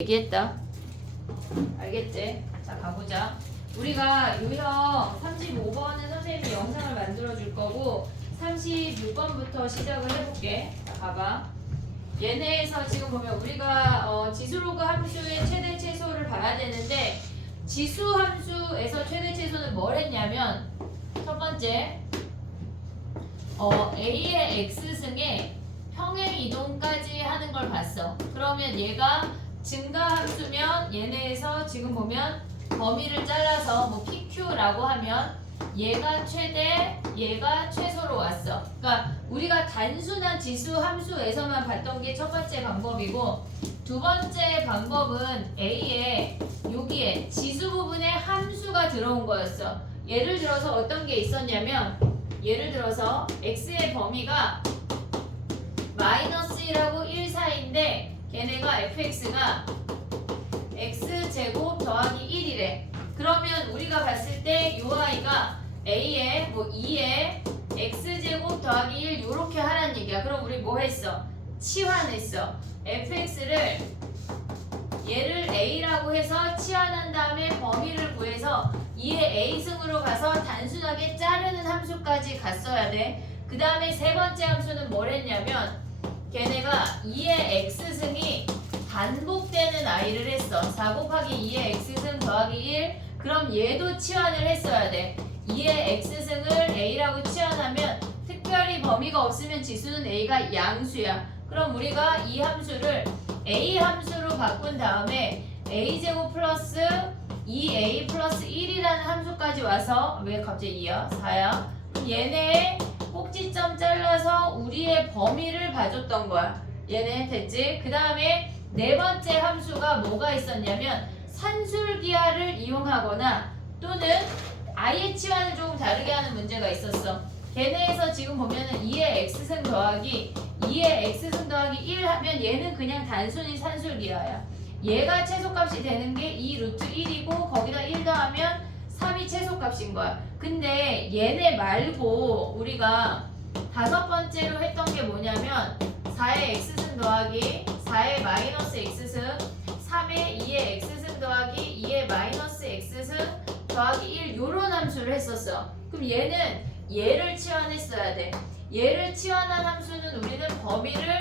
얘기했다. 알겠지? 자, 가보자. 우리가 유형 35번은 선생님이 영상을 만들어 줄 거고 36번부터 시작을 해볼게. 자, 가봐. 얘네에서 지금 보면 우리가 지수로그 함수의 최대 최소를 봐야 되는데 지수 함수에서 최대 최소는 뭘 했냐면 첫 번째 A의 X승에 평행 이동까지 하는 걸 봤어. 그러면 얘가 증가함수면 얘네에서 지금 보면 범위를 잘라서 뭐 PQ라고 하면 얘가 최대, 얘가 최소로 왔어. 그러니까 우리가 단순한 지수 함수에서만 봤던 게 첫 번째 방법이고 두 번째 방법은 A에 여기에 지수 부분에 함수가 들어온 거였어. 예를 들어서 어떤 게 있었냐면 예를 들어서 X의 범위가 -1하고 1 사이인데 걔네가 fx가 x제곱 더하기 1이래. 그러면 우리가 봤을 때 요 아이가 a에 뭐 2에 x제곱 더하기 1 요렇게 하라는 얘기야. 그럼 우리 뭐 했어? 치환했어. fx를 얘를 a라고 해서 치환한 다음에 범위를 구해서 2의 a승으로 가서 단순하게 자르는 함수까지 갔어야 돼. 그 다음에 세 번째 함수는 뭘 했냐면 걔네가 2의 x승이 반복되는 아이를 했어. 4 곱하기 2의 x승 더하기 1. 그럼 얘도 치환을 했어야 돼. 2의 x승을 a라고 치환하면 특별히 범위가 없으면 지수는 a가 양수야. 그럼 우리가 이 함수를 a 함수로 바꾼 다음에 a제곱 플러스 2a 플러스 1이라는 함수까지 와서 왜 갑자기 2야? 4야? 그럼 얘네의 꼭지점 잘라서 우리의 범위를 봐줬던 거야. 얘네 됐지? 그 다음에 네 번째 함수가 뭐가 있었냐면 산술기하를 이용하거나 또는 아예 치환을 조금 다르게 하는 문제가 있었어. 걔네에서 지금 보면은 2의 x승 더하기 2의 x승 더하기 1 하면 얘는 그냥 단순히 산술기하야. 얘가 최소값이 되는 게 2 루트 1이고 거기다 1 더하면 3이 최소값인 거야. 근데 얘네 말고 우리가 다섯 번째로 했던 게 뭐냐면 4의 x승 더하기 4의 마이너스 x승 3의 2의 x승 더하기 2의 마이너스 x승 더하기 1 요런 함수를 했었어. 그럼 얘는 얘를 치환했어야 돼. 얘를 치환한 함수는 우리는 범위를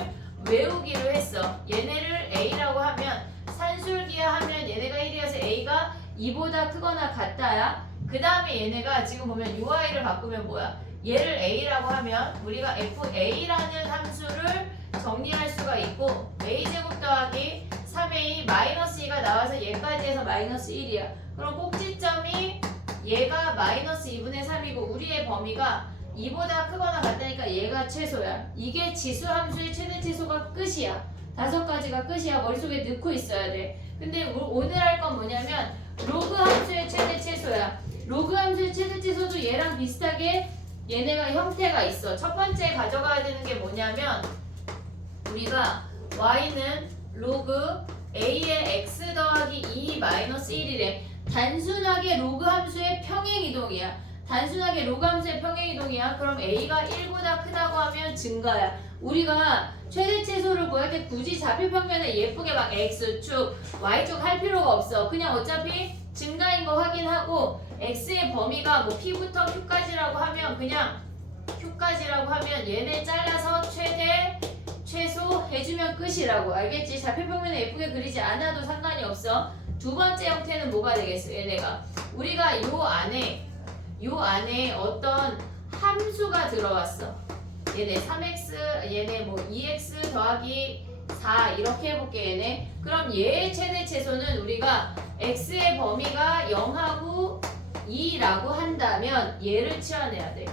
외우기로 했어. 얘네를 a라고 하면 산술기하 하면 얘네가 1이어서 a가 2보다 크거나 같다야. 그 다음에 얘네가 지금 보면 UI를 바꾸면 뭐야? 얘를 a라고 하면 우리가 fa라는 함수를 정리할 수가 있고 a제곱 더하기 3a 마이너스 2가 나와서 얘까지 해서 마이너스 1이야. 그럼 꼭지점이 얘가 마이너스 2분의 3이고 우리의 범위가 2보다 크거나 같다니까 얘가 최소야. 이게 지수 함수의 최대 최소가 끝이야. 다섯 가지가 끝이야. 머릿속에 넣고 있어야 돼. 근데 오늘 할 건 뭐냐면 로그 함수의 최대 최소야. 로그 함수의 최대 최소도 얘랑 비슷하게 얘네가 형태가 있어. 첫 번째 가져가야 되는 게 뭐냐면 우리가 y는 로그 a의 x 더하기 2 마이너스 1이래. 단순하게 로그 함수의 평행이동이야. 단순하게 로그 함수의 평행이동이야. 그럼 a가 1보다 크다고 하면 증가야. 우리가 최대 최소를 구할 때 굳이 좌표평면에 예쁘게 막 x축, y축 할 필요가 없어. 그냥 어차피 증가인 거 확인하고 x의 범위가 뭐 p부터 q까지라고 하면 그냥 q까지라고 하면 얘네 잘라서 최대, 최소 해주면 끝이라고. 알겠지? 좌표평면에 예쁘게 그리지 않아도 상관이 없어. 두 번째 형태는 뭐가 되겠어? 얘네가 우리가 요 안에 어떤 함수가 들어왔어. 얘네 3x, 얘네 뭐 2x 더하기 4 이렇게 해볼게 얘네. 그럼 얘의 최대 최소는 우리가 x의 범위가 0하고 2라고 한다면 얘를 치환해야 돼.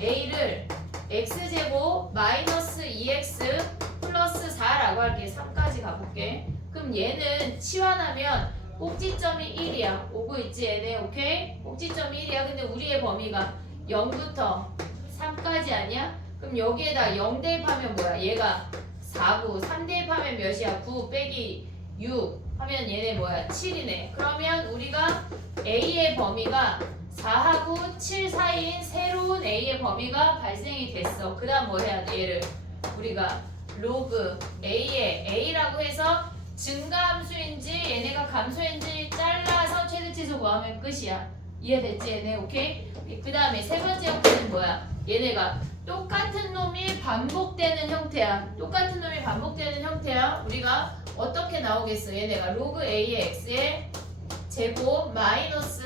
a를 x제곱 마이너스 2x 플러스 4라고 할게. 3까지 가볼게. 그럼 얘는 치환하면 꼭지점이 1이야. 오고 있지 얘네. 오케이? 꼭지점이 1이야. 근데 우리의 범위가 0부터 3까지 아니야? 그럼 여기에다 0 대입하면 뭐야? 얘가 4고 3 대입하면 몇이야? 9 빼기 6 하면 얘네 뭐야? 7이네. 그러면 우리가 a의 범위가 4하고 7 사이인 새로운 a의 범위가 발생이 됐어. 그 다음 뭐 해야 돼? 얘를 우리가 로그 a의 a라고 해서 증가함수인지 얘네가 감소인지 잘라서 최대 최소 구하면 끝이야. 이해됐지 얘네? 오케이? 그 다음에 세 번째 형태는 뭐야? 얘네가 똑같은 놈이 반복되는 형태야. 똑같은 놈이 반복되는 형태야. 우리가 어떻게 나오겠어? 얘네가 로그 a의 x의 제곱 마이너스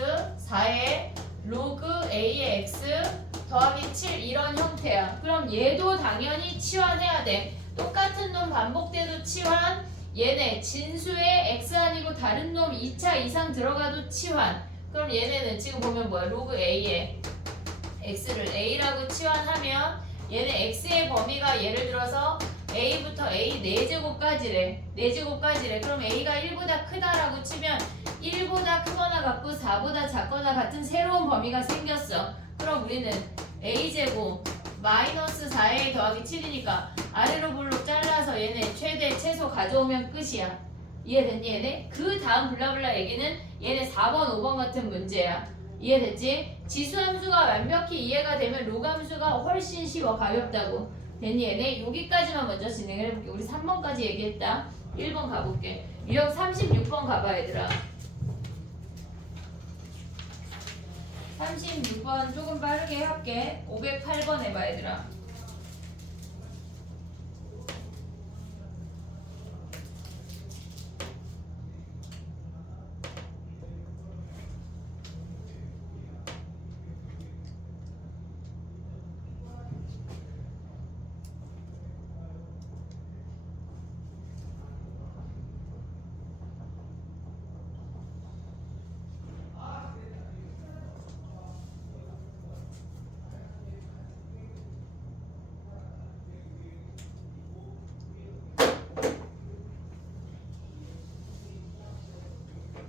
4의 로그 a의 x 더하기 7 이런 형태야. 그럼 얘도 당연히 치환해야 돼. 똑같은 놈 반복돼도 치환. 얘네 진수에 x 아니고 다른 놈 2차 이상 들어가도 치환. 그럼 얘네는 지금 보면 뭐야? 로그 a의 x를 a라고 치환하면 얘네 x의 범위가 예를 들어서 a부터 a 4제곱까지래. 4제곱까지래. 그럼 a가 1보다 크다라고 치면 1보다 크거나 같고 4보다 작거나 같은 새로운 범위가 생겼어. 그럼 우리는 a제곱 마이너스 4a 더하기 7이니까 아래로 볼록 잘라서 얘네 최대 최소 가져오면 끝이야. 이해됐니 얘네? 그 다음 블라블라 얘기는 얘네 4번 5번 같은 문제야. 이해됐지? 지수함수가 완벽히 이해가 되면 로그함수가 훨씬 쉬워. 가볍다고. 됐니 얘네? 여기까지만 먼저 진행을 해볼게. 우리 3번까지 얘기했다. 1번 가볼게. 유형 36번 가봐 얘들아. 36번 조금 빠르게 할게. 508번 해봐 얘들아.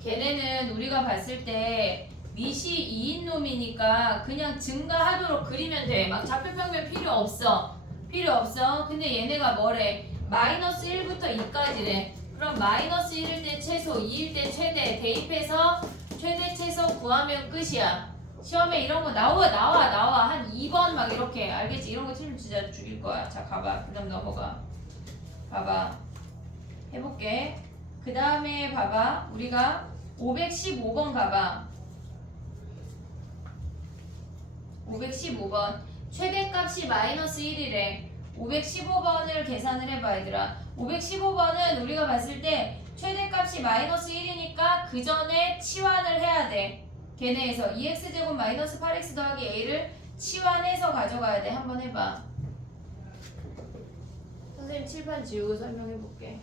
걔네는 우리가 봤을 때 밑이 2인 놈이니까 그냥 증가하도록 그리면 돼. 막 좌표평면 필요 없어. 필요 없어. 근데 얘네가 뭐래? 마이너스 1부터 2까지래. 그럼 마이너스 1일 때 최소, 2일 때 최대 대입해서 최대 최소 구하면 끝이야. 시험에 이런 거 나와. 한 2번 막 이렇게. 알겠지? 이런 거 틀리면 진짜 죽일 거야. 자, 가봐. 그 다음 넘어가. 봐봐. 해볼게. 그 다음에 봐봐. 우리가 515번 가봐. 515번 최대값이 마이너스 1이래. 515번을 계산을 해봐 얘들아. 515번은 우리가 봤을 때 최대값이 마이너스 1이니까 그 전에 치환을 해야 돼. 걔네에서 2x제곱 마이너스 8x 더하기 a를 치환해서 가져가야 돼. 한번 해봐. 선생님 칠판 지우고 설명해볼게.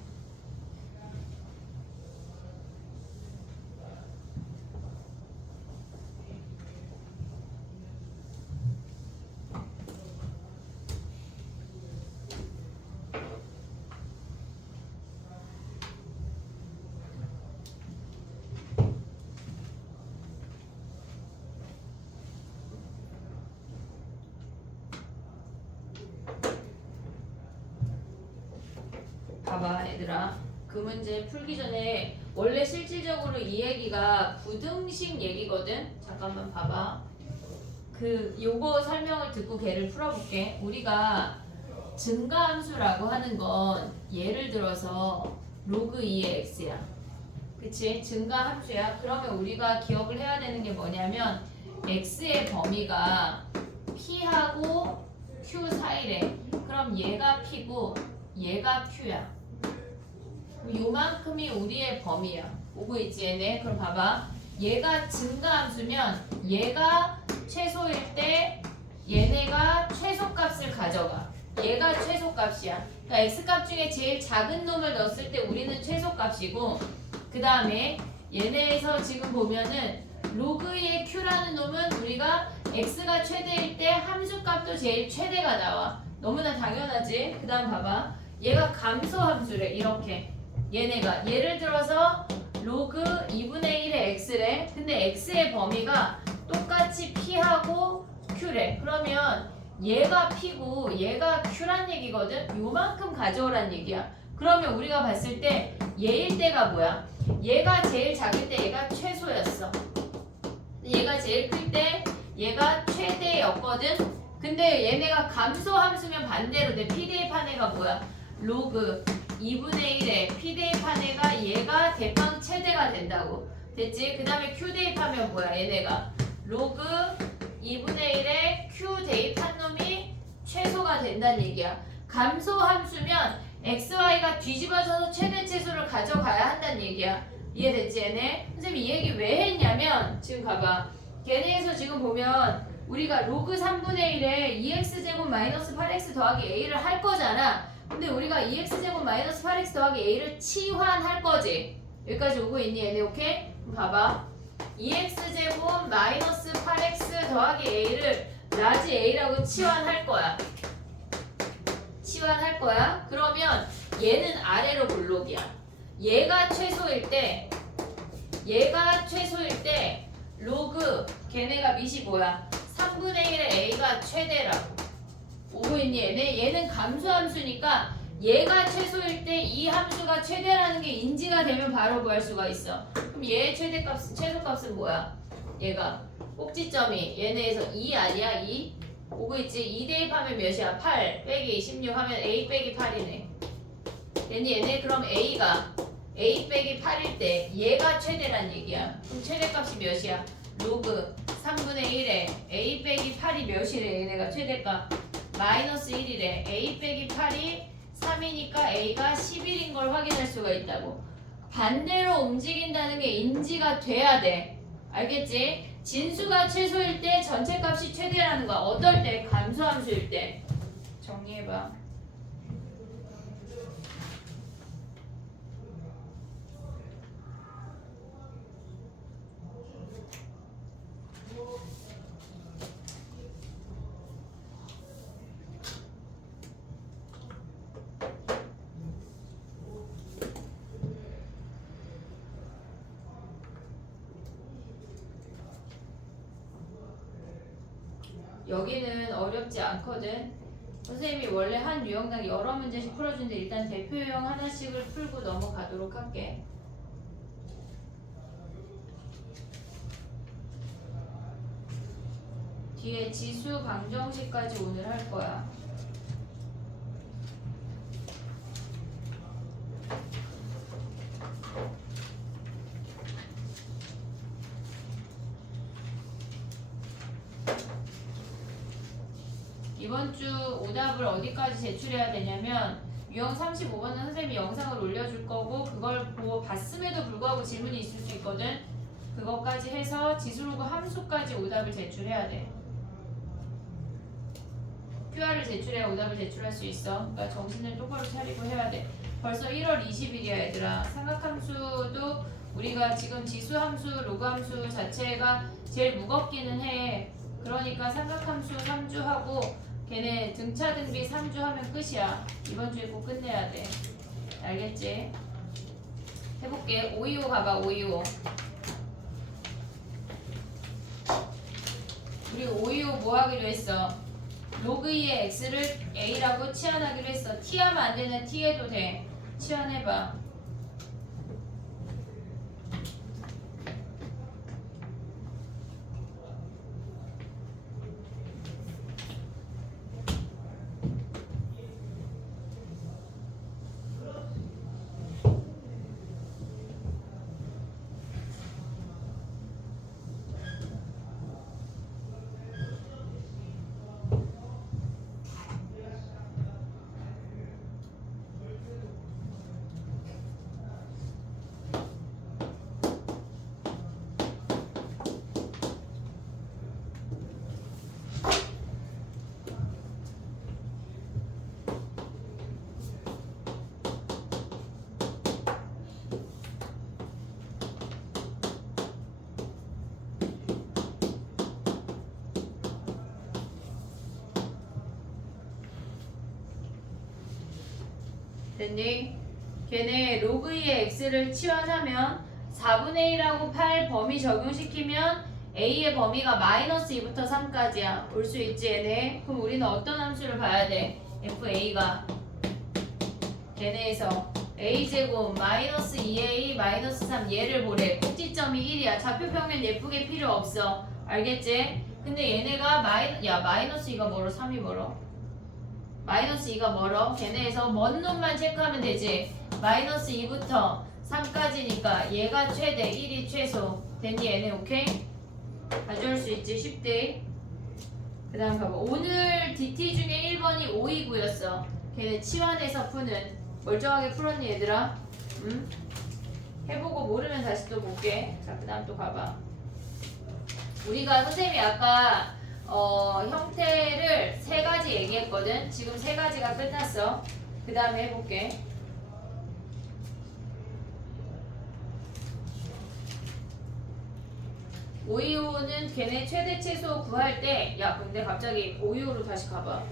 봐봐 얘들아. 그 문제 풀기 전에 원래 실질적으로 이 얘기가 부등식 얘기거든. 잠깐만 봐봐. 요거 설명을 듣고 걔를 풀어볼게. 우리가 증가함수라고 하는 건 예를 들어서 로그 2의 x야. 그치? 증가함수야. 그러면 우리가 기억을 해야 되는 게 뭐냐면 x의 범위가 p하고 q 사이래. 그럼 얘가 p고 얘가 q야. 요만큼이 우리의 범위야. 오고 있지 얘네? 그럼 봐봐. 얘가 증가함수면 얘가 최소일 때 얘네가 최소값을 가져가. 얘가 최소값이야. 그러니까 x값 중에 제일 작은 놈을 넣었을 때 우리는 최소값이고, 그 다음에 얘네에서 지금 보면은 로그의 q라는 놈은 우리가 x가 최대일 때 함수값도 제일 최대가 나와. 너무나 당연하지? 그 다음 봐봐. 얘가 감소함수래. 이렇게 얘네가 예를 들어서 로그 2분의 1의 x래. 근데 x의 범위가 똑같이 p하고 q래. 그러면 얘가 p고 얘가 q란 얘기거든. 요만큼 가져오란 얘기야. 그러면 우리가 봤을 때 얘일 때가 뭐야? 얘가 제일 작을 때 얘가 최소였어. 얘가 제일 클 때 얘가 최대였거든. 근데 얘네가 감소함수면 반대로 돼. p대입한 애가 뭐야? 로그 2분의 1에 P 대입한 애가 얘가 대빵 최대가 된다고. 됐지? 그 다음에 Q 대입하면 뭐야? 얘네가 로그 2분의 1에 Q 대입한 놈이 최소가 된다는 얘기야. 감소 함수면 XY가 뒤집어져서 최대 치수를 가져가야 한다는 얘기야. 이해됐지 얘네? 선생님이 이 얘기 왜 했냐면 지금 가봐. 걔네에서 지금 보면 우리가 로그 3분의 1에 2x제곱 마이너스 8x 더하기 a를 할 거잖아. 근데 우리가 2x제곱 마이너스 8x 더하기 a를 치환할 거지. 여기까지 오고 있니 얘네? 오케이? 그럼 봐봐. 2x제곱 마이너스 8x 더하기 a를 라지 a라고 치환할 거야. 치환할 거야. 그러면 얘는 아래로 볼록이야. 얘가 최소일 때 로그 걔네가 밑이 뭐야? 3분의 1의 a가 최대라고. 오고 있니 얘네? 얘는 감소함수니까 얘가 최소일 때 이 함수가 최대라는 게 인지가 되면 바로 구할 수가 있어. 그럼 얘의 최소값은 뭐야? 얘가 꼭지점이 얘네에서 2 아니야? 2? 오고 있지? 2 대입하면 몇이야? 8 빼기 16 하면 a 빼기 8이네. 얘네 그럼 a가 a 빼기 8일 때 얘가 최대란 얘기야. 그럼 최대값이 몇이야? 로그 3분의 1에 a 빼기 8이 몇이래? 얘네가 최대값 마이너스 1이래. a 빼기 8이 3이니까 a가 11인 걸 확인할 수가 있다고. 반대로 움직인다는 게 인지가 돼야 돼. 알겠지? 진수가 최소일 때 전체 값이 최대라는 거야. 어떨 때? 감소함수일 때. 정리해봐. 여기는 어렵지 않거든. 선생님이 원래 한 유형당 여러 문제씩 풀어주는데 일단 대표 유형 하나씩을 풀고 넘어가도록 할게. 뒤에 지수 방정식까지 오늘 할 거야. 이번 주 오답을 어디까지 제출해야 되냐면 유형 35번은 선생님이 영상을 올려줄 거고 그걸 보고 봤음에도 불구하고 질문이 있을 수 있거든. 그것까지 해서 지수로그 함수까지 오답을 제출해야 돼. QR을 제출해야 오답을 제출할 수 있어. 그러니까 정신을 똑바로 차리고 해야 돼. 벌써 1월 20일이야 얘들아. 삼각함수도 우리가 지금 지수함수, 로그함수 자체가 제일 무겁기는 해. 그러니까 삼각함수 3주 하고 걔네 등차 등비 3주 하면 끝이야. 이번 주에 꼭 끝내야 돼. 알겠지? 해볼게. 525 가봐. 525 우리 525 뭐 하기로 했어? 로그 2의 x를 a라고 치환하기로 했어. t하면 안 되는 t 해도 돼. 치환해봐. 됐니? 걔네 로그 2의 x를 치환하면 4분의 1하고 8 범위 적용시키면 a의 범위가 마이너스 2부터 3까지야. 올 수 있지 얘네? 그럼 우리는 어떤 함수를 봐야 돼? fa가 걔네에서 a제곱 마이너스 2a 마이너스 3 얘를 보래. 꼭지점이 1이야. 좌표평면 예쁘게 필요 없어. 알겠지? 근데 얘네가 마이너스 2가 멀어? 3이 멀어? 마이너스 2가 멀어. 걔네에서 먼 놈만 체크하면 되지. 마이너스 2부터 3까지니까 얘가 최대, 1이 최소. 됐니 얘네 오케이? 가져올 수 있지. 쉽대. 그 다음 봐봐. 오늘 DT 중에 1번이 529였어. 걔네 치환해서 푸는. 멀쩡하게 풀었니 얘들아? 응? 해보고 모르면 다시 또 볼게. 자, 그 다음 또 가봐. 우리가 선생님이 아까 형태를 3가지 얘기했거든. 지금 3가지가 끝났어. 그 다음에 해볼게. 오이오는 걔네 최대 최소 구할 때, 야 근데 갑자기 오이오로 다시 가봐.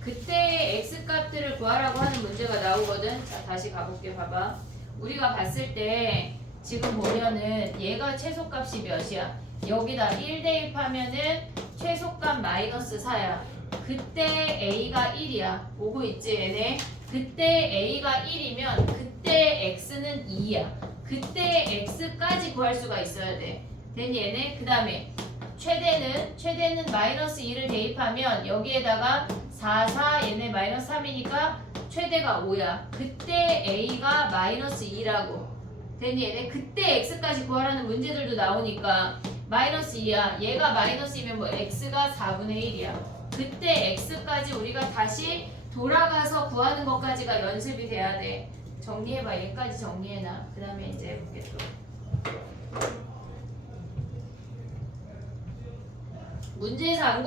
그때 x 값들을 구하라고 하는 문제가 나오거든. 자 다시 가볼게. 봐봐. 우리가 봤을 때 지금 보면은 얘가 최소값이 몇이야? 여기다 1 대입하면은 최소값 마이너스 4야. 그때 a가 1이야. 오고 있지 얘네? 그때 a가 1이면 그때 x는 2야. 그때 x까지 구할 수가 있어야 돼. 됐니 얘네? 그 다음에 최대는 마이너스 2를 대입하면 여기에다가 4, 4 얘네 마이너스 3이니까 최대가 5야. 그때 a가 마이너스 2라고. 됐니 얘네? 그때 x까지 구하라는 문제들도 나오니까 마이너스 2야. 얘가 마이너스 2면 뭐 x가 4분의 1이야. 그때 x까지 우리가 다시 돌아가서 구하는 것까지가 연습이 돼야 돼. 정리해봐. 얘까지 정리해놔. 그 다음에 이제 해볼게 또. 문제에서 안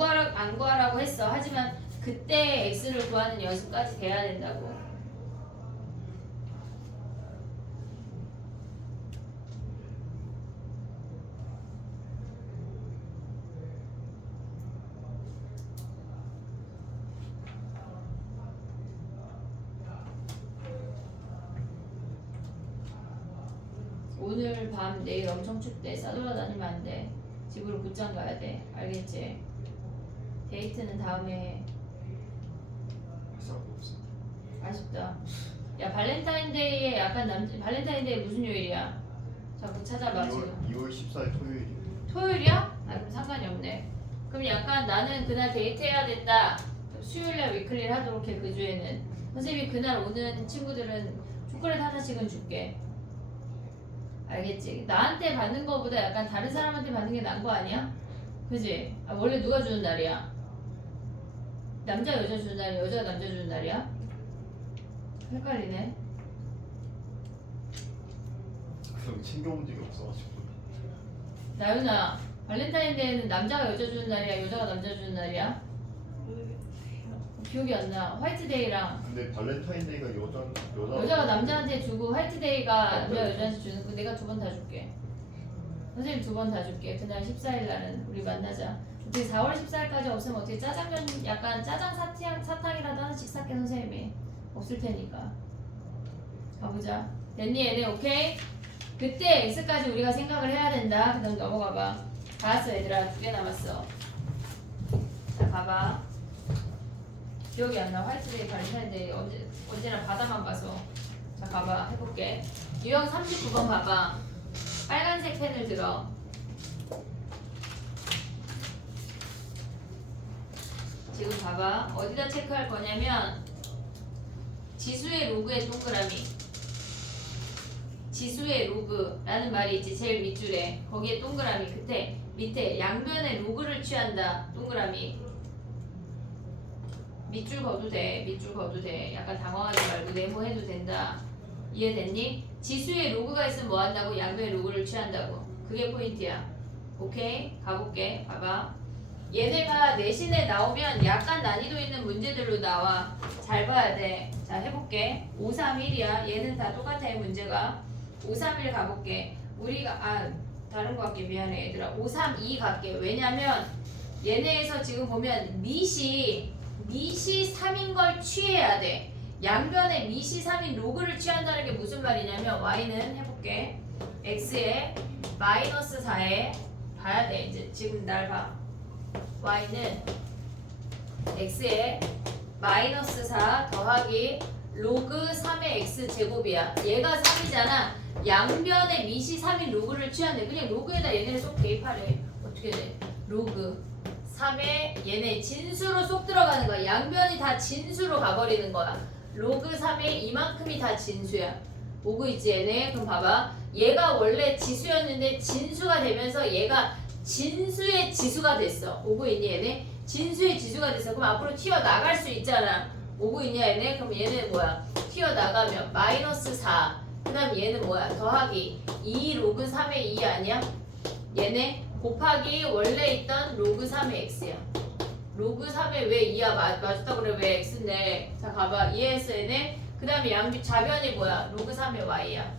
구하라고 했어. 하지만 그때 x를 구하는 연습까지 돼야 된다고. 오늘 밤 내일 엄청 춥대. 싸돌아다니면 안 돼. 집으로 곧장 가야 돼. 알겠지? 데이트는 다음에 해. 아쉽다. 야 발렌타인데이에 약간 발렌타인데이 무슨 요일이야? 자꾸 찾아봐. 지금 2월 14일 토요일이요. 토요일이야? 아 그럼 상관이 없네. 그럼 약간 나는 그날 데이트해야 된다. 수요일날 위클리를 하도록 해. 그 주에는 선생님이 그날 오는 친구들은 초콜릿 하나씩은 줄게. 알겠지? 나한테 받는 거보다 약간 다른 사람한테 받는 게 나은 거 아니야? 그지? 아, 원래 누가 주는 날이야? 남자 여자 주는 날이야? 여자가 남자 주는 날이야? 헷갈리네. 그럼 챙겨온 적이 없어가지고. 나윤아, 발렌타인데이는 남자가 여자 주는 날이야? 여자가 남자 주는 날이야? 기억이 안 나. 화이트데이랑 근데 발렌타인데이가 여자가 남자한테 주고 화이트데이가 남자 여자한테 주는 거 내가 2번 다 줄게. 선생님 2번 다 줄게. 그날 14일 날은 우리 만나자. 어떻게 4월 14일까지 없으면 어떻게 짜장면 약간 짜장 사탕이라도 하나씩 살게. 선생님이 없을 테니까. 가보자. 됐니 얘네? 오케이? 그때 x까지 우리가 생각을 해야 된다. 그 다음 넘어가봐. 다 왔어 얘들아. 2개 남았어. 자 가봐. 기억이 안 나. 화이트데이 발렌타인데이 언제나 바다만 봐서. 자 가봐. 해볼게. 유형 39번 봐봐. 빨간색 펜을 들어. 지금 봐봐. 어디다 체크할 거냐면 지수의 로그의 동그라미. 지수의 로그라는 말이 있지. 제일 밑줄에. 거기에 동그라미. 그때 밑에 양변에 로그를 취한다. 동그라미. 밑줄 그어도 돼. 밑줄 그어도 돼. 약간 당황하지 말고 네모해도 된다. 이해됐니? 지수에 로그가 있으면 뭐 한다고? 양변에 로그를 취한다고. 그게 포인트야. 오케이? 가볼게. 봐봐. 얘네가 내신에 나오면 약간 난이도 있는 문제들로 나와. 잘 봐야 돼. 자 해볼게. 531이야. 얘는 다 똑같아. 문제가 531 가볼게. 우리가 다른 거 갈게. 미안해 얘들아. 532 갈게. 왜냐면 얘네에서 지금 보면 밑이 3인 걸 취해야 돼. 양변에 밑이 3인 로그를 취한다는 게 무슨 말이냐면 y는 해볼게. x에 마이너스 4에 봐야 돼. 이제 지금 날 봐. y는 x에 마이너스 4 더하기 로그 3의 x 제곱이야. 얘가 3이잖아. 양변에 밑이 3인 로그를 취한대. 그냥 로그에다 얘네를 쏙 대입하래. 어떻게 돼? 로그 3의 얘네 진수로 쏙 들어가는 거야. 양변이 다 진수로 가버리는 거야. 로그 3의 이만큼이 다 진수야. 오고 있지 얘네? 그럼 봐봐. 얘가 원래 지수였는데 진수가 되면서 얘가 진수의 지수가 됐어. 오고 있니 얘네? 진수의 지수가 됐어. 그럼 앞으로 튀어나갈 수 있잖아. 오고 있냐 얘네? 그럼 얘는 뭐야? 튀어나가면 마이너스 4. 그 다음 얘는 뭐야? 더하기 2 로그 3의 2 아니야? 얘네 곱하기 원래 있던 로그 3의 x야. 로그 3의 왜 2야? 맞았다 그래. 왜 x인데? 자 가봐. 이해했어 얘네? 그 다음에 양변 좌변이 뭐야? 로그 3의 y야.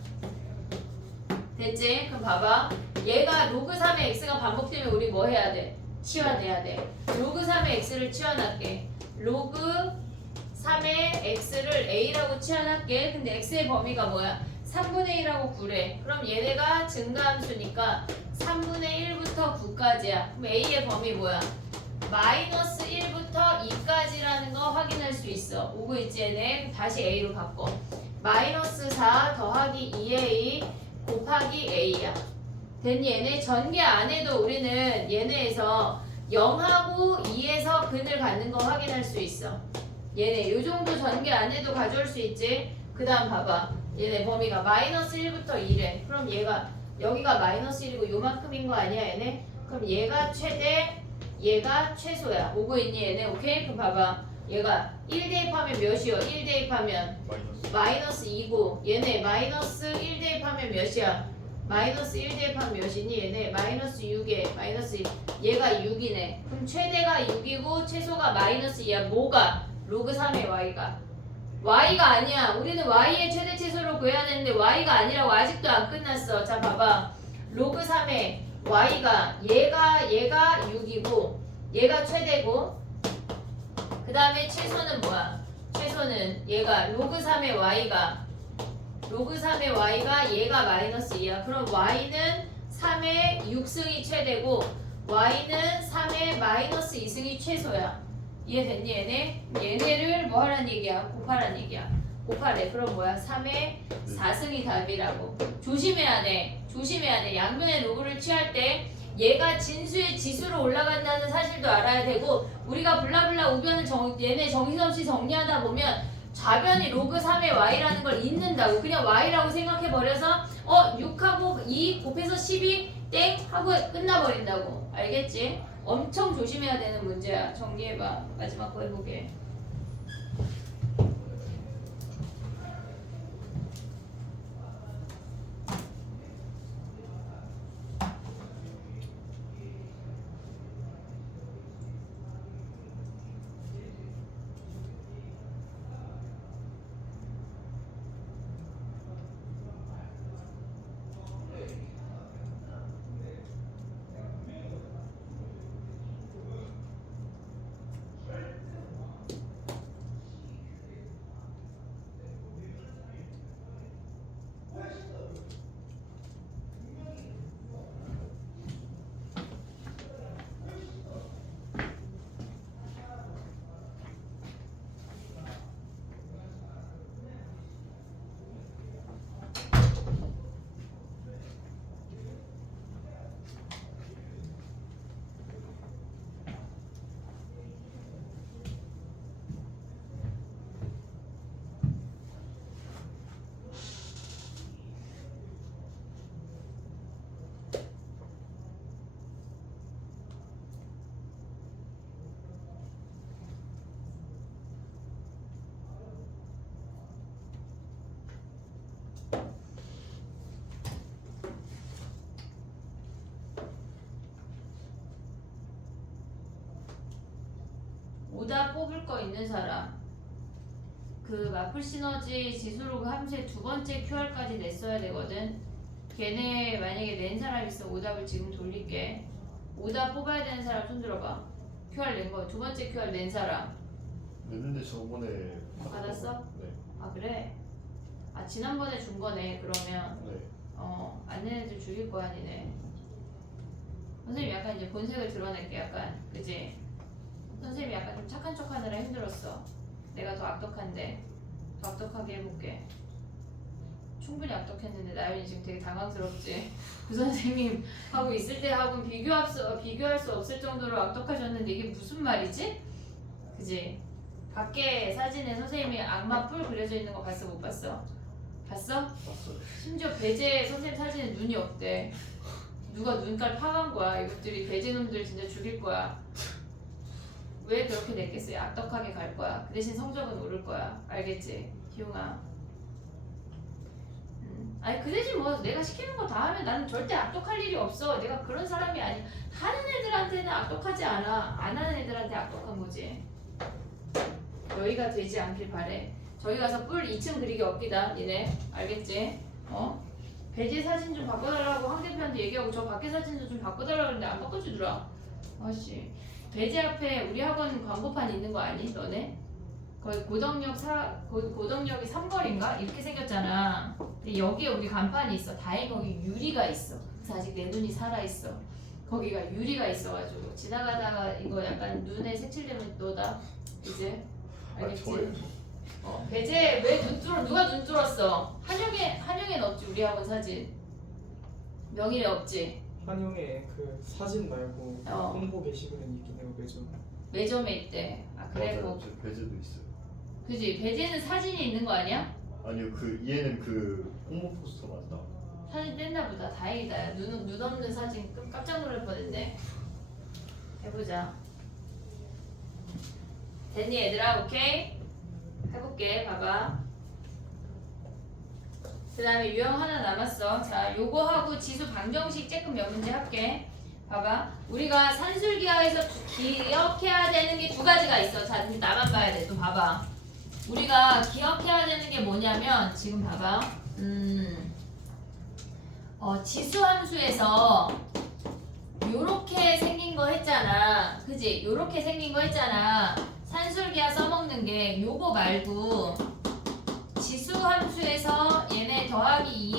됐지? 그럼 봐봐. 얘가 로그 3의 x가 반복되면 우리 뭐 해야 돼? 치환해야 돼. 로그 3의 x를 치환할게. 로그 3의 x를 a라고 치환할게. 근데 x의 범위가 뭐야? 3분의 1하고 9래. 그럼 얘네가 증가함수니까 3분의 1부터 9까지야. 그럼 a의 범위 뭐야? 마이너스 1부터 2까지라는 거 확인할 수 있어. 오고 있지 얘네? 다시 a로 바꿔. 마이너스 4 더하기 2a 곱하기 a야. 됐니 얘네? 전개 안 해도 우리는 얘네에서 0하고 2에서 근을 갖는 거 확인할 수 있어. 얘네 요 정도 전개 안 해도 가져올 수 있지? 그 다음 봐봐. 얘네 범위가 마이너스 1부터 2래. 그럼 얘가 여기가 마이너스 1이고 요만큼인 거 아니야 얘네? 그럼 얘가 최대, 얘가 최소야. 오고 있니 얘네? 오케이? 그럼 봐봐. 얘가 1 대입하면 몇이요? 1 대입하면 마이너스 2고 얘네 마이너스 1 대입하면 몇이야? 마이너스 1 대입하면 몇이니? 얘네 마이너스 6에 마이너스 1. 얘가 6이네. 그럼 최대가 6이고 최소가 마이너스 2야. 뭐가? 로그 3의 y가. y가 아니야. 우리는 y의 최대 최소를 구해야 되는데 y가 아니라고. 아직도 안 끝났어. 자 봐봐. 로그 3의 y가 얘가 6이고 얘가 최대고 그 다음에 최소는 뭐야? 최소는 얘가 로그 3의 y가 얘가 마이너스 2야. 그럼 y는 3의 6승이 최대고 y는 3의 마이너스 2승이 최소야. 이해됐니 얘네? 얘네를 뭐 하란 얘기야? 곱하란 얘기야. 곱하래. 그럼 뭐야? 3의 4승이 답이라고. 조심해야 돼. 조심해야 돼. 양변의 로그를 취할 때 얘가 진수의 지수로 올라간다는 사실도 알아야 되고 우리가 블라블라 우변을 얘네 정신없이 정리하다 보면 좌변이 로그 3의 y라는 걸 잊는다고. 그냥 y라고 생각해버려서 6하고 2 곱해서 12 땡 하고 끝나버린다고. 알겠지? 엄청 조심해야 되는 문제야. 정리해봐. 마지막 거 해보게. 오다 뽑을 거 있는 사람. 그 마플 시너지 지수로 그 함수의 두 번째 QR까지 냈어야 되거든. 걔네 만약에 낸 사람 있어. 오답을 지금 돌릴게. 오답 뽑아야 되는 사람 손 들어봐. QR 낸 거. 두 번째 QR 낸 사람. 냈는데 저번에 받았어? 네. 아 그래? 아 지난번에 준 거네. 그러면 네. 안 낸 애들 죽일 거야 니네. 선생님 약간 이제 본색을 드러낼게. 약간 그지? 선생님이 약간 좀 착한 척 하느라 힘들었어. 내가 더 악독한데 더 악독하게 해볼게. 충분히 압독했는데 나연이 지금 되게 당황스럽지. 그 선생님 하고 있을 때 하고 비교할 수 없을 정도로 압독하셨는데 이게 무슨 말이지? 그지? 밖에 사진에 선생님이 악마 뿔 그려져 있는 거 봤어 못 봤어? 봤어? 봤어요. 심지어 배제 선생님 사진에 눈이 없대. 누가 눈깔 파간 거야. 이것들이 배제 놈들 진짜 죽일 거야. 왜 그렇게 냈겠어요? 악덕하게 갈 거야. 그 대신 성적은 오를 거야. 알겠지? 기용아. 아니 그 대신 뭐 내가 시키는 거 다 하면 나는 절대 악독할 일이 없어. 내가 그런 사람이 아니야. 하는 애들한테는 악독하지 않아. 안 하는 애들한테 악독한 거지. 여의가 되지 않길 바래. 저기 가서 뿔 2층 그리기 없기다. 니네 알겠지? 배지 사진 좀 바꿔달라고 황 대표한테 얘기하고 저 밖에 사진도 좀 바꿔달라고 했는데 안 바꿔주더라. 아씨 배지 앞에 우리 학원 광고판 있는 거 아니? 너네? 거의 고덕역이 삼거리인가? 이렇게 생겼잖아. 근데 여기에 우리 간판이 있어. 다행히 거기 유리가 있어. 그래서 아직 내 눈이 살아있어. 거기가 유리가 있어가지고 지나가다가 이거 약간 눈에 색칠되면 너다. 이제 알겠지? 저예요. 배제 왜 눈 뚫어? 누가 눈 뚫었어? 한영엔 없지 우리 학원 사진. 명일에 없지. 한영에 그 사진 말고 그 어. 홍보 게시글은 있긴 해요 매점. 매점에 있대. 아 그래 맞아요. 뭐 저 배제도 있어요. 그지? 배제는 사진이 있는 거 아니야? 아니요, 그 얘는 그 홍보 포스터 맞다. 사진 뗐나 보다. 다행이다. 눈 없는 사진 깜짝 놀랄 뻔했네. 해보자. 됐니 얘들아? 오케이? 해볼게. 봐봐. 그 다음에 유형 하나 남았어. 자, 요거 하고 지수 방정식 쬐끔 몇 문제 할게. 봐봐. 우리가 산술기하에서 기억해야 되는 게 두 가지가 있어. 자, 나만 봐야 돼. 또 봐봐. 우리가 기억해야 되는 게 뭐냐면 지금 봐봐. 지수함수에서 요렇게 생긴 거 했잖아. 그지? 요렇게 생긴 거 했잖아. 산술기하 써먹는 게 요거 말고 지수함수에서 얘네 더하기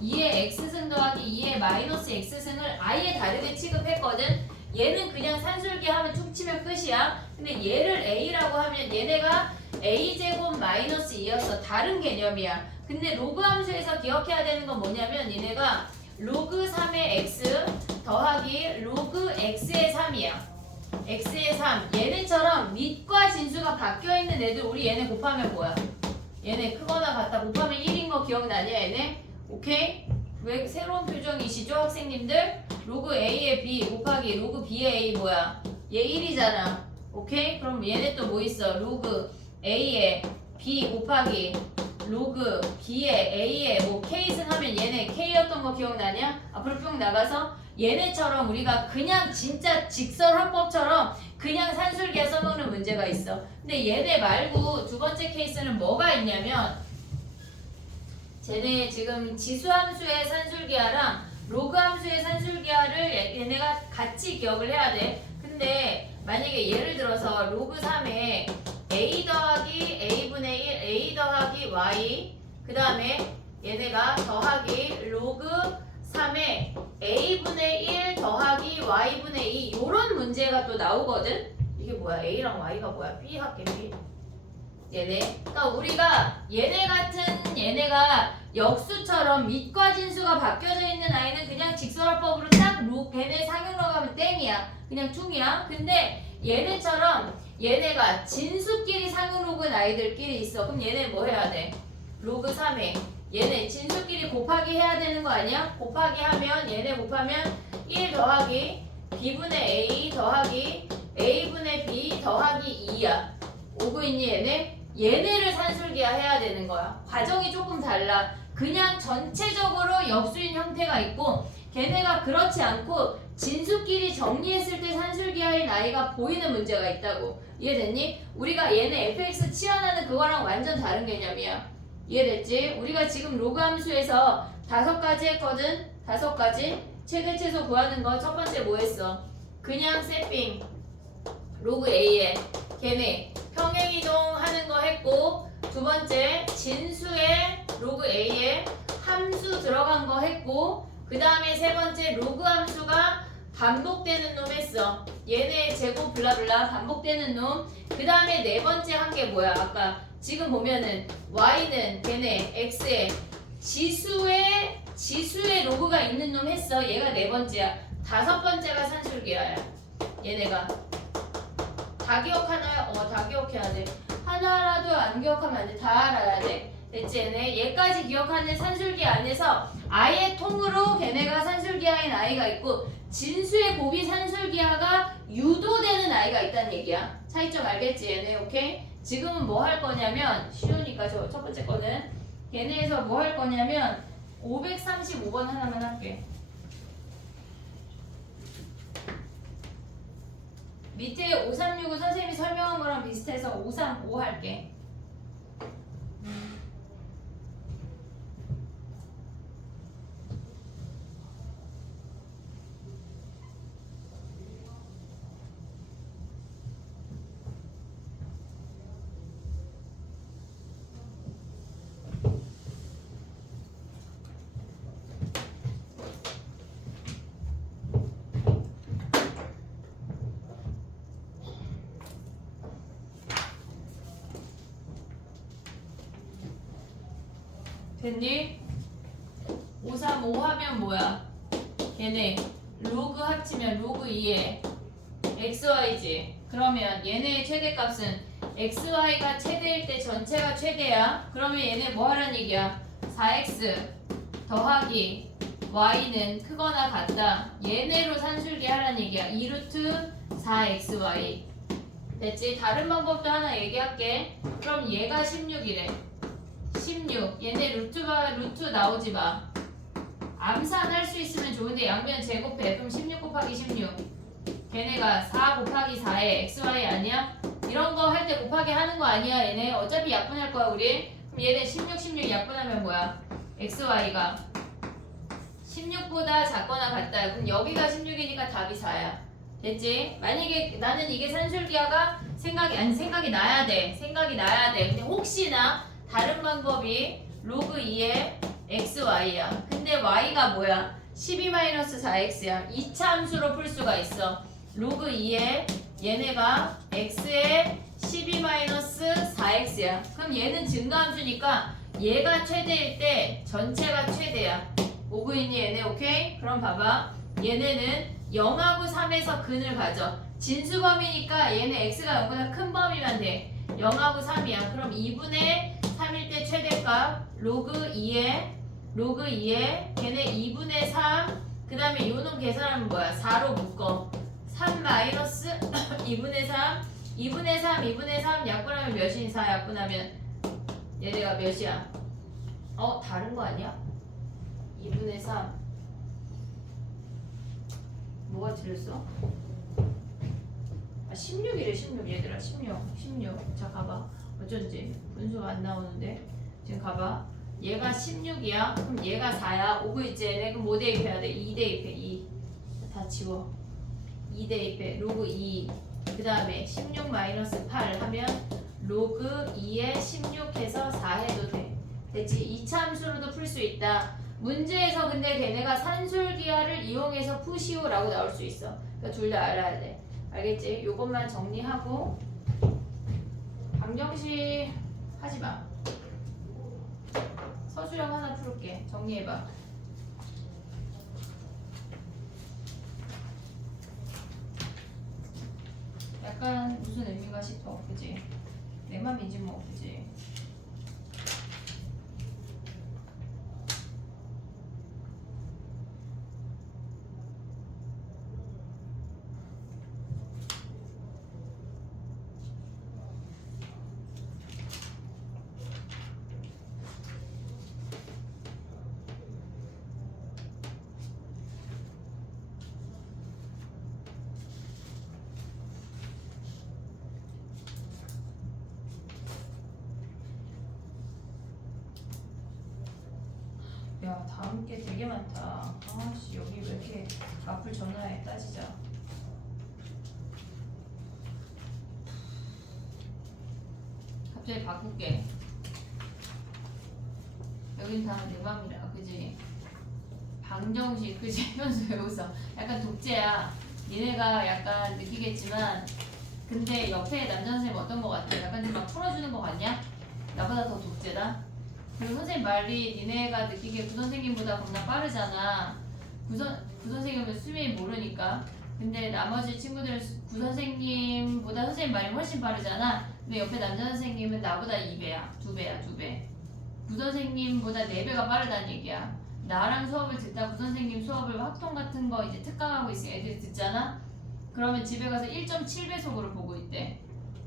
2에 x승 더하기 2에 마이너스 x승을 아예 다르게 취급했거든. 얘는 그냥 산술기 하면 툭 치면 끝이야. 근데 얘를 a라고 하면 얘네가 a제곱 마이너스 2였어. 다른 개념이야. 근데 로그 함수에서 기억해야 되는 건 뭐냐면 얘네가 로그 3의 x 더하기 로그 x의 3이야. x의 3. 얘네처럼 밑과 진수가 바뀌어있는 애들 우리 얘네 곱하면 뭐야? 얘네 크거나 같다 곱하면 1인 거 기억나냐 얘네? 오케이? 왜 새로운 표정이시죠 학생님들? 로그 a의 b 곱하기 로그 b의 a 뭐야? 얘 1이잖아. 오케이? 그럼 얘네 또 뭐 있어? 로그 a의 b 곱하기 로그 b의 a의 뭐 k승 하면 얘네 k였던 거 기억나냐? 앞으로 쭉 나가서 얘네처럼 우리가 그냥 진짜 직설합법처럼 그냥 산술기하 써먹는 문제가 있어. 근데 얘네 말고 두 번째 케이스는 뭐가 있냐면 쟤네 지금 지수함수의 산술기하랑 로그함수의 산술기하를 얘네가 같이 기억을 해야 돼. 근데 만약에 예를 들어서 로그 3에 a 더하기 a분의 1 a 더하기 y 그 다음에 얘네가 더하기 로그 3에 a분의 1 더하기 y분의 2 요런 문제가 또 나오거든. 이게 뭐야? a랑 y가 뭐야? b 할게 b. 얘네. 그러니까 우리가 얘네 같은 얘네가 역수처럼 밑과 진수가 바뀌어져 있는 아이는 그냥 직설합법으로 딱 걔네 상용로 가면 땡이야. 그냥 충이야. 근데 얘네처럼 얘네가 진수끼리 상용로그인 아이들끼리 있어. 그럼 얘네 뭐 해야 돼? 로그 3에 얘네 진수끼리 곱하기 해야 되는 거 아니야? 곱하기 하면 얘네 곱하면 1 더하기 b분의 a 더하기 a분의 b 더하기 2야. 오고 있니 얘네? 얘네를 산술기하 해야 되는 거야. 과정이 조금 달라. 그냥 전체적으로 역수인 형태가 있고 걔네가 그렇지 않고 진수끼리 정리했을 때 산술기하인 아이가 보이는 문제가 있다고. 이해됐니? 우리가 얘네 fx 치환하는 그거랑 완전 다른 개념이야. 이해됐지? 우리가 지금 로그 함수에서 5가지 했거든? 5가지? 최대 최소 구하는 거 첫 번째 뭐 했어? 그냥 세핑 로그 a에 걔네 평행이동 하는 거 했고 두 번째 진수에 로그 a에 함수 들어간 거 했고 그 다음에 세 번째 로그 함수가 반복되는 놈 했어. 얘네 제곱 블라블라 반복되는 놈. 그 다음에 네 번째 한 게 뭐야? 아까 지금 보면은 y는 걔네 x에 지수에 로그가 있는 놈 했어. 얘가 네 번째야. 다섯 번째가 산술기하야. 얘네가 다 기억하나요? 다 기억해야 돼. 하나라도 안 기억하면 안 돼. 다 알아야 돼. 됐지? 얘까지 기억하는 산술기 안에서 아예 통으로 걔네가 산술기하인 아이가 있고 진수의 곱이 산술기하가 유도되는 아이가 있다는 얘기야. 차이점 알겠지? 얘네 오케이? 지금은 뭐 할 거냐면 쉬우니까 저 첫 번째 거는 얘네에서 뭐 할 거냐면 535번 하나만 할게. 밑에 536은 선생님이 설명한 거랑 비슷해서 535 할게. 됐니? 535 하면 뭐야? 얘네 로그 합치면 로그 2에 xy지. 그러면 얘네의 최대값은 xy가 최대일 때 전체가 최대야. 그러면 얘네 뭐 하라는 얘기야? 4x 더하기 y는 크거나 같다. 얘네로 산술기 하라는 얘기야. 2루트 4xy. 됐지? 다른 방법도 하나 얘기할게. 그럼 얘가 16이래. 16. 얘네 루트 나오지 마. 암산할 수 있으면 좋은데 양변 제곱해. 그럼 16 곱하기 16. 걔네가 4 곱하기 4에 xy 아니야? 이런 거 할 때 곱하기 하는 거 아니야? 얘네 어차피 약분할 거야 우리. 그럼 얘네 16 약분하면 뭐야? xy가 16보다 작거나 같다. 그럼 여기가 16이니까 답이 4야. 됐지? 만약에 나는 이게 산술기하가 생각이 나야 돼. 근데 혹시나 다른 방법이 로그 2의 xy야. 근데 y가 뭐야? 12-4x야. 2차 함수로 풀 수가 있어. 로그 2의 얘네가 x의 12-4x야. 그럼 얘는 증가함수니까 얘가 최대일 때 전체가 최대야. 오고 있니 얘네? 오케이? 그럼 봐봐. 얘네는 0하고 3에서 근을 가져. 진수범위니까 얘는 x가 0보다 큰 범위만 돼. 0하고 3이야. 그럼 2분의 3일 때 최대값 로그 2에 걔네 2분의 3 그 다음에 요놈 계산하면 뭐야? 4로 묶어. 3 마이너스 2분의 3 2분의 3 약분하면 몇이니? 4 약분하면 얘네가 몇이야? 다른 거 아니야? 2분의 3 뭐가 틀렸어? 16이래 16 얘들아 16 자 가봐 어쩐지 분수가 안 나오는데 지금 가봐 얘가 16이야 그럼 얘가 4야 오고 있지 얘네 그럼 뭐 대입해야 돼? 2 대입해 2 다 지워 2 대입해 로그 2 그 다음에 16 마이너스 8 하면 로그 2에 16 해서 4 해도 돼 됐지? 2차 함수로도 풀 수 있다 문제에서 근데 걔네가 산술기하를 이용해서 푸시오 라고 나올 수 있어 그러니까 둘 다 알아야 돼 알겠지? 요것만 정리하고 방정식 하지마 서술형 하나 풀을게 정리해봐 약간 무슨 의미가 싶어 그지? 내 맘이지 뭐 그지? 야 다음 게 되게 많다 아씨 여기 왜 이렇게 앞을 전화해 따지자 갑자기 바꿀게 여긴 다 내 맘이라 그지 방정식 그지 현수 왜 웃어 약간 독재야 니네가 약간 느끼겠지만 근데 옆에 남자 선생님 어떤 거 같아 약간 좀 막 풀어주는 거 같냐 나보다 더 독재다 그리고 선생님 말이 니네가 느끼기에 구선생님보다 겁나 빠르잖아. 구선생님은 수미 모르니까. 근데 나머지 친구들은 구선생님보다 선생님 말이 훨씬 빠르잖아. 근데 옆에 남자 선생님은 나보다 2배야. 2배. 구선생님보다 4배가 빠르다는 얘기야. 나랑 수업을 듣다 구선생님 수업을 확통 같은 거 이제 특강하고 있으면 애들이 듣잖아? 그러면 집에 가서 1.7배속으로 보고 있대.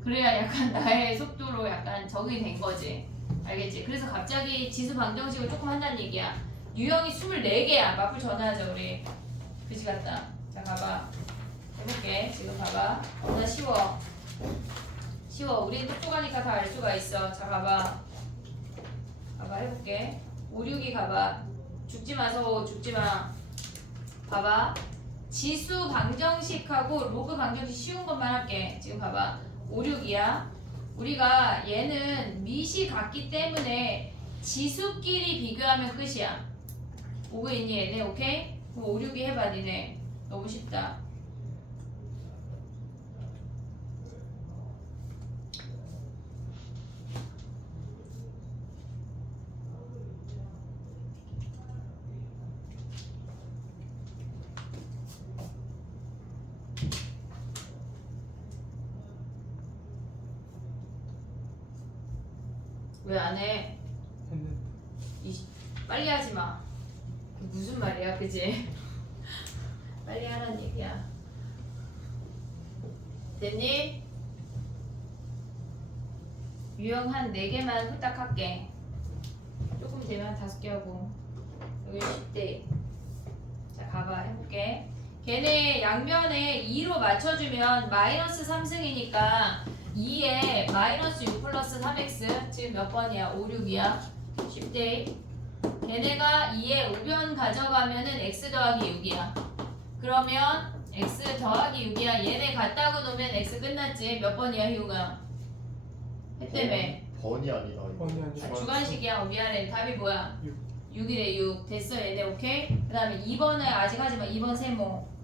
그래야 약간 나의 속도로 약간 적응이 된 거지. 알겠지? 그래서 갑자기 지수 방정식을 조금 한다는 얘기야. 유형이 24개야. 맞불 전화하자 우리. 그지 같다. 자 가봐. 해볼게. 지금 봐봐. 나 쉬워. 우리 똑똑하니까 다 알 수가 있어. 자 가봐. 해볼게. 5, 6이 가봐. 죽지마 서호 죽지마. 봐봐. 지수 방정식하고 로그 방정식 쉬운 것만 할게. 지금 봐봐. 5, 6이야. 우리가 얘는 밑이 같기 때문에 지수끼리 비교하면 끝이야. 오고 있니 얘네? 오케이? 그럼 5, 6이 해봐 니네. 너무 쉽다. 왜 안 해? 했는데. 빨리 하지 마. 무슨 말이야, 그지? 빨리 하라는 얘기야. 됐니? 유형 한 4개만 후딱 할게. 조금 되면 5개 하고. 여기 10대. 자, 가봐. 해볼게. 걔네 양면에 2로 맞춰주면 마이너스 3승이니까 2에 마이너스 6 플러스 3x 지금 몇 번이야? 5, 6이야. 10대. 걔네가 2에 우변 가져가면은 x 더하기 6이야. 그러면 x 더하기 6이야. 얘네 같다고 놓으면 x 끝났지. 몇 번이야 희웅아? 했다며. 번이 아니라 이거. 번이 아니라 주관식이야. 미안해. 답이 뭐야? 6. 6이래 6. 됐어 얘네. 오케이? 그 다음에 2번을 아직 하지마. 2번 세모.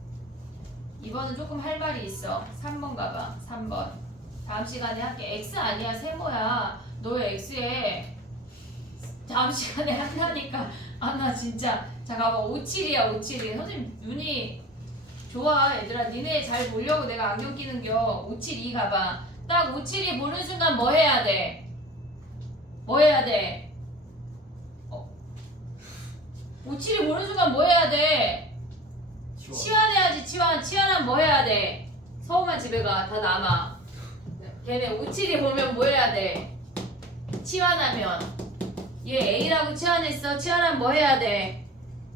2번은 조금 할 말이 있어. 3번 가봐. 3번. 다음 시간에 할게. X 아니야 세모야. 너 왜 X에 다음 시간에 한다니까. 아 나 진짜. 자 가봐. 57이야 57이. 선생님 눈이 좋아 얘들아. 니네 잘 보려고 내가 안경 끼는겨. 572 가봐. 딱 572 보는 순간 뭐 해야 돼? 뭐 해야 돼? 572 보는 순간 뭐 해야 돼? 치환해야지 치환. 치환하면 뭐 해야 돼? 서우만 집에 가. 다 남아. 걔네 57이 보면 뭐 해야 돼? 치환하면 얘 A라고 치환했어. 치환하면 뭐 해야 돼?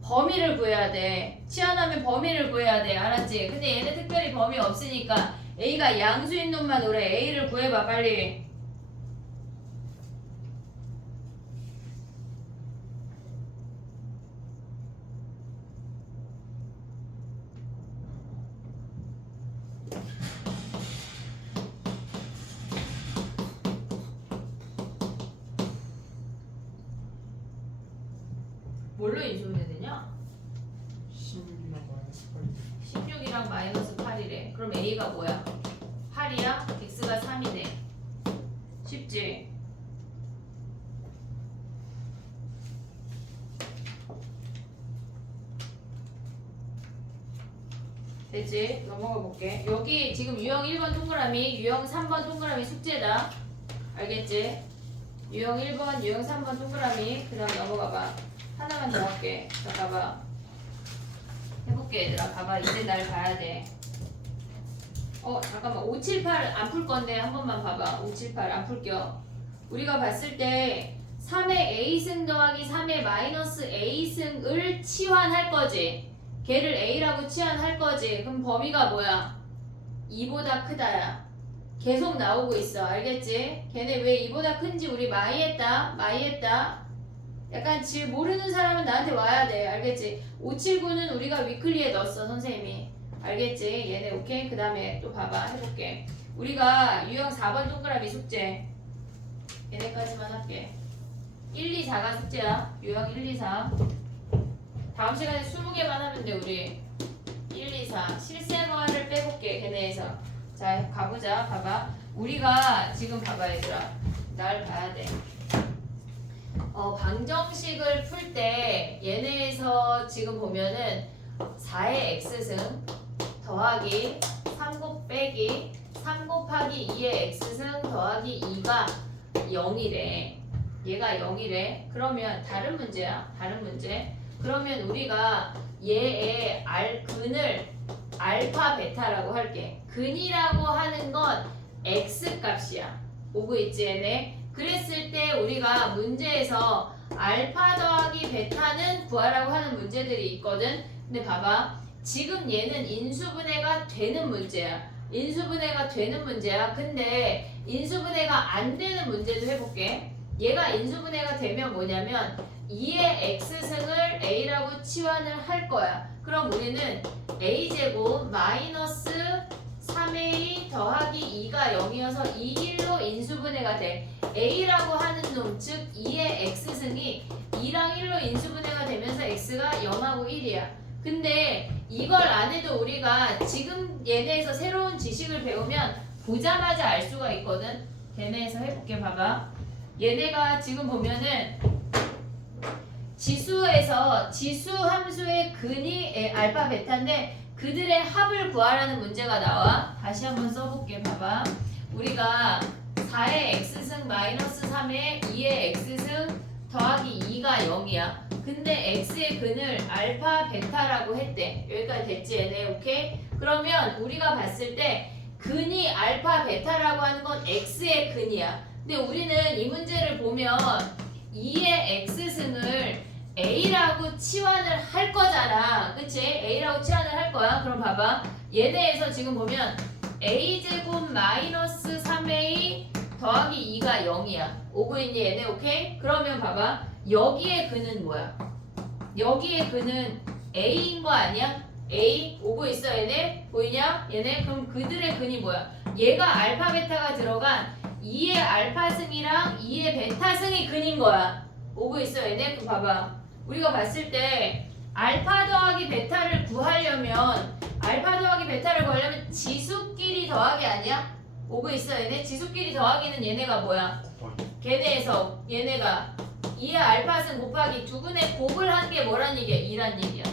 범위를 구해야 돼. 치환하면 범위를 구해야 돼. 알았지? 근데 얘네 특별히 범위 없으니까 A가 양수인 놈만 오래. A를 구해봐 빨리. 뭘로 인수분해 되냐? 16이랑 마이너스 8. 16이랑 마이너스 8이래. 그럼 A가 뭐야? 8이야? X가 3이네. 쉽지? 되지? 넘어가 볼게. 여기 지금 유형 1번 동그라미, 유형 3번 동그라미 숙제다. 알겠지? 유형 1번, 유형 3번 동그라미. 그 다음 넘어가 봐. 하나만 더 할게. 자, 봐봐. 해볼게, 얘들아. 봐봐. 이제 날 봐야 돼. 잠깐만. 578 안 풀 건데 한 번만 봐봐. 578 안 풀게요. 우리가 봤을 때 3의 A승 더하기 3의 마이너스 A승을 치환할 거지. 걔를 A라고 치환할 거지. 그럼 범위가 뭐야? 2보다 크다야. 계속 나오고 있어. 알겠지? 걔네 왜 2보다 큰지 우리 마이했다. 약간 지금 모르는 사람은 나한테 와야 돼. 알겠지? 579는 우리가 위클리에 넣었어. 선생님이. 알겠지? 얘네 오케이? 그 다음에 또 봐봐. 해볼게. 우리가 유형 4번 동그라미 숙제. 얘네까지만 할게. 1, 2, 4가 숙제야. 유형 1, 2, 4. 다음 시간에 20개만 하면 돼 우리. 1, 2, 4 실생활을 빼볼게 걔네에서. 자 가보자. 봐봐. 우리가 지금 봐봐 얘들아. 날 봐야 돼. 방정식을 풀 때 얘네에서 지금 보면은 4의 x승 더하기 3곱 빼기 3 곱하기 2의 x승 더하기 2가 0이래. 얘가 0이래. 그러면 다른 문제야. 다른 문제. 그러면 우리가 얘의 근을 알파 베타라고 할게. 근이라고 하는 건 x 값이야. 오고 있지 얘네. 그랬을 때 우리가 문제에서 알파 더하기 베타는 구하라고 하는 문제들이 있거든. 근데 봐봐. 지금 얘는 인수분해가 되는 문제야. 인수분해가 되는 문제야. 근데 인수분해가 안 되는 문제도 해볼게. 얘가 인수분해가 되면 뭐냐면 2의 x승을 a라고 치환을 할 거야. 그럼 우리는 a제곱 마이너스 3a 더하기 2가 0이어서 이 길로 인수분해가 돼. a라고 하는 놈, 즉 2의 x승이 2랑 1로 인수분해가 되면서 x가 0하고 1이야. 근데 이걸 안 해도 우리가 지금 얘네에서 새로운 지식을 배우면 보자마자 알 수가 있거든. 얘네에서 해볼게. 봐봐. 얘네가 지금 보면은 지수에서 지수 함수의 근이 알파 베타인데 그들의 합을 구하라는 문제가 나와. 다시 한번 써볼게. 봐봐. 우리가 4의 x승 마이너스 3의 2의 x승 더하기 2가 0이야. 근데 x의 근을 알파 베타라고 했대. 여기까지 됐지 얘네. 오케이? 그러면 우리가 봤을 때 근이 알파 베타라고 하는 건 x의 근이야. 근데 우리는 이 문제를 보면 2의 x승을 a라고 치환을 할 거잖아. 그치? a라고 치환을 할 거야. 그럼 봐봐. 얘네에서 지금 보면 a제곱 마이너스 3a 더하기 2가 0이야. 오고 있니 얘네? 오케이? 그러면 봐봐. 여기의 근은 뭐야? 여기의 근은 a인 거 아니야? a 오고 있어 얘네? 보이냐? 얘네? 그럼 그들의 근이 뭐야? 얘가 알파 베타가 들어간 2의 알파승이랑 2의 베타승이 근인 거야. 오고 있어 얘네? 그럼 봐봐. 우리가 봤을 때 알파 더하기 베타를 구하려면 지수끼리 더하기 아니야? 오고 있어 얘네? 지수끼리 더하기는 얘네가 뭐야? 걔네에서 얘네가 2의 알파승 곱하기 두근의 곱을 한 게 뭐란 얘기야? 2란 얘기야.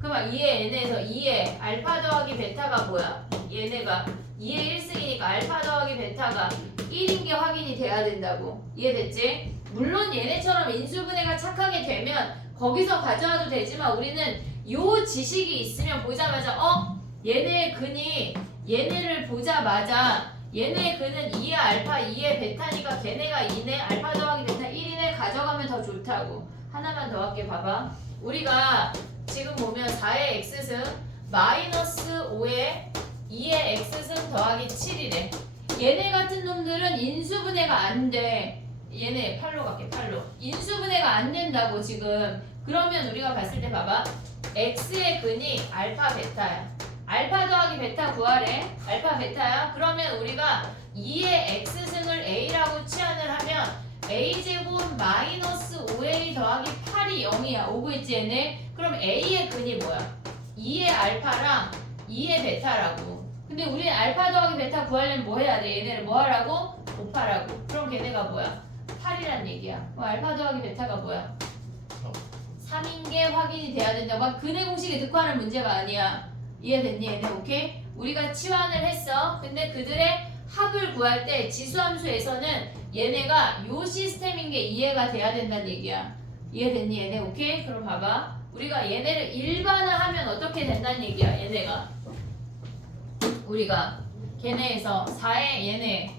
그럼 2의 얘네에서 2의 알파 더하기 베타가 뭐야? 얘네가 2의 1승이니까 알파 더하기 베타가 1인 게 확인이 돼야 된다고. 이해됐지? 물론 얘네처럼 인수분해가 착하게 되면 거기서 가져와도 되지만 우리는 요 지식이 있으면 보자마자 얘네의 근이 얘네를 보자마자 얘네의 근은 2의 알파 2의 베타니까 걔네가 2네 알파 더하기 베타 1이네 가져가면 더 좋다고. 하나만 더 할게. 봐봐. 우리가 지금 보면 4의 x승 마이너스 5의 2의 x승 더하기 7이래. 얘네 같은 놈들은 인수분해가 안 돼. 얘네 8로 갈게. 8로. 인수분해가 안 된다고 지금. 그러면 우리가 봤을 때 봐봐. x의 근이 알파 베타야. 알파 더하기 베타 구하래. 알파 베타야. 그러면 우리가 2의 x승을 a라고 치환을 하면 a제곱 마이너스 5a 더하기 8이 0이야. 오고 있지 얘네? 그럼 a의 근이 뭐야? 2의 알파랑 2의 베타라고. 근데 우리는 알파 더하기 베타 구하려면 뭐 해야 돼? 얘네를 뭐 하라고? 곱하라고. 그럼 걔네가 뭐야? 8이란 얘기야. 알파 더하기 베타가 뭐야? 3인 게 확인이 돼야 된다. 막 근의 공식이 득하는 문제가 아니야. 이해됐니 얘네? 오케이? 우리가 치환을 했어. 근데 그들의 합을 구할 때 지수함수에서는 얘네가 요 시스템인 게 이해가 돼야 된다는 얘기야. 이해됐니 얘네? 오케이? 그럼 봐봐. 우리가 얘네를 일반화하면 어떻게 된다는 얘기야. 얘네가 우리가 걔네에서 4의 얘네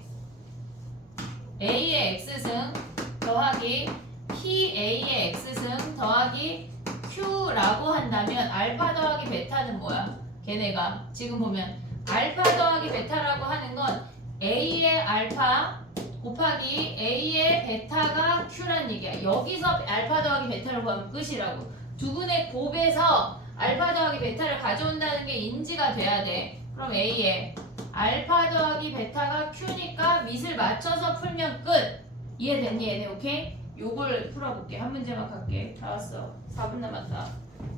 a의 x승 더하기 pa의 x승 더하기 q라고 한다면 알파 더하기 베타는 뭐야? 걔네가 지금 보면 알파 더하기 베타라고 하는 건 a의 알파 곱하기 a의 베타가 q란 얘기야. 여기서 알파 더하기 베타를 구하면 끝이라고. 두분의 곱에서 알파 더하기 베타를 가져온다는 게 인지가 돼야 돼. 그럼 a의 알파 더하기 베타가 q니까 밑을 맞춰서 풀면 끝. 이해됐니 얘네? 오케이? 요걸 풀어볼게. 한 문제만 갈게. 다 왔어. 4분 남았다.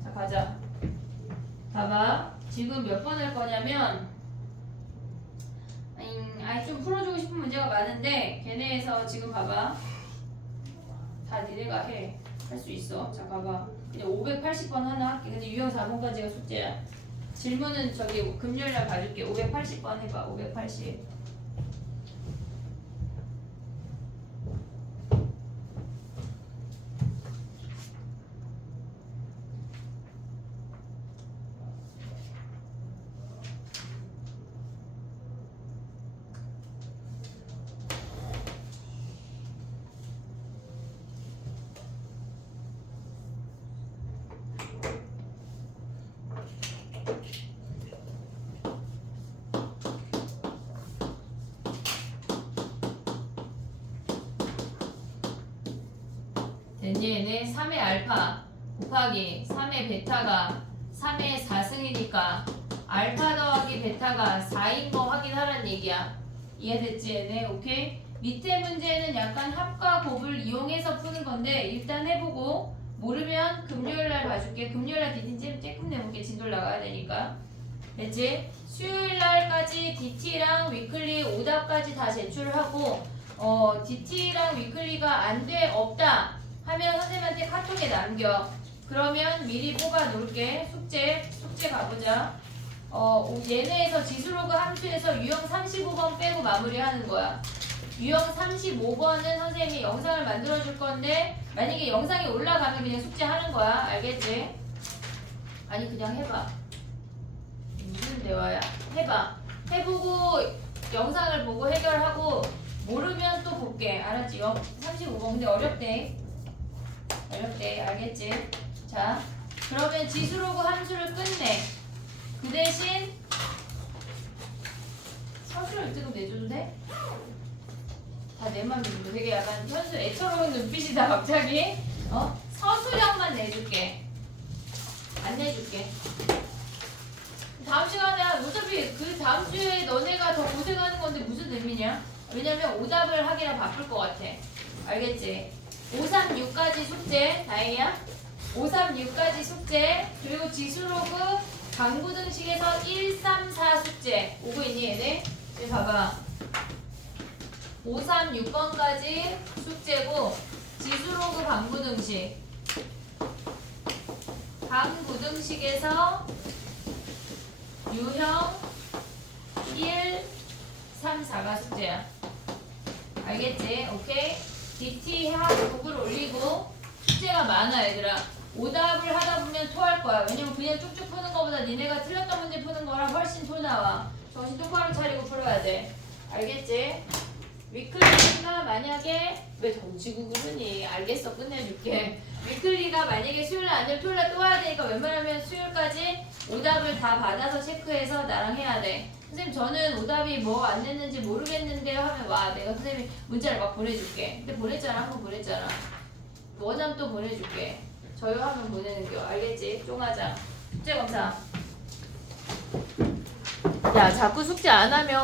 자 가자. 봐봐. 지금 몇 번 할 거냐면 좀 풀어주고 싶은 문제가 많은데 걔네에서 지금 봐봐. 다 니네가 해. 할 수 있어. 자 봐봐. 그냥 580번 하나 할게. 근데 유형 4번까지가 숙제야. 질문은 저기 금요일날 봐줄게. 580번 해봐. 580. 됐니 얘네? 3의 알파 곱하기 3의 베타가 3의 4승이니까 알파 더하기 베타가 4인 거 확인하라는 얘기야. 이해됐지 얘네? 오케이? 밑에 문제는 약간 합과 곱을 이용해서 푸는 건데 일단 해보고 모르면 금요일날 봐줄게. 금요일날 DT 조금 내볼게. 진도를 나가야 되니까. 됐지? 수요일날까지 DT랑 위클리 오답까지 다 제출하고 DT랑 위클리가 안 돼 없다 하면 선생님한테 카톡에 남겨. 그러면 미리 뽑아 놓을게. 숙제 가보자. 얘네에서 지수로그 함수에서 유형 35번 빼고 마무리하는 거야. 유형 35번은 선생님이 영상을 만들어 줄 건데 만약에 영상이 올라가면 그냥 숙제하는 거야. 알겠지? 아니 그냥 해봐. 무슨 대화야? 해봐. 해보고 영상을 보고 해결하고 모르면 또 볼게. 알았지? 35번 근데 어렵대. 알겠지? 자 그러면 지수로그 함수를 끝내. 그 대신 서술을 1등급 내줘도 돼? 다 내 맘이고 되게 약간 현수 애처로운 눈빛이다 갑자기. 서술형만 내줄게. 안 내줄게. 다음 시간에 어차피 그 다음 주에 너네가 더 고생하는 건데 무슨 의미냐? 왜냐면 오답을 하기라 바쁠 것 같아. 알겠지? 536까지 숙제 다행이야. 536까지 숙제 그리고 지수로그 강구등식에서 134 숙제 오고 있니 얘네? 여기 봐봐. 536번까지 숙제고 지수로그 강구등식에서 유형 1, 3, 4가 숙제야. 알겠지? 오케이? DT 하고 곡을 올리고 숙제가 많아 얘들아. 오답을 하다 보면 토할 거야. 왜냐면 그냥 쭉쭉 푸는 거보다 니네가 틀렸던 문제 푸는 거랑 훨씬 토 나와. 정신 똑바로 차리고 풀어야 돼. 알겠지? 위클리가 만약에 왜 던지고 그러니? 알겠어. 끝내줄게. 위클리가 만약에 수요일날 안 되면 토요일날 또 와야 되니까 웬만하면 수요일까지 오답을 다 받아서 체크해서 나랑 해야 돼. 선생님 저는 오답이 뭐 안 됐는지 모르겠는데요 하면 와. 내가 선생님이 문자를 막 보내줄게. 근데 보냈잖아. 한 번 보냈잖아. 원하면 또 보내줄게. 저요하면 보내는 거. 알겠지? 쫑하자. 숙제 검사. 야 자꾸 숙제 안 하면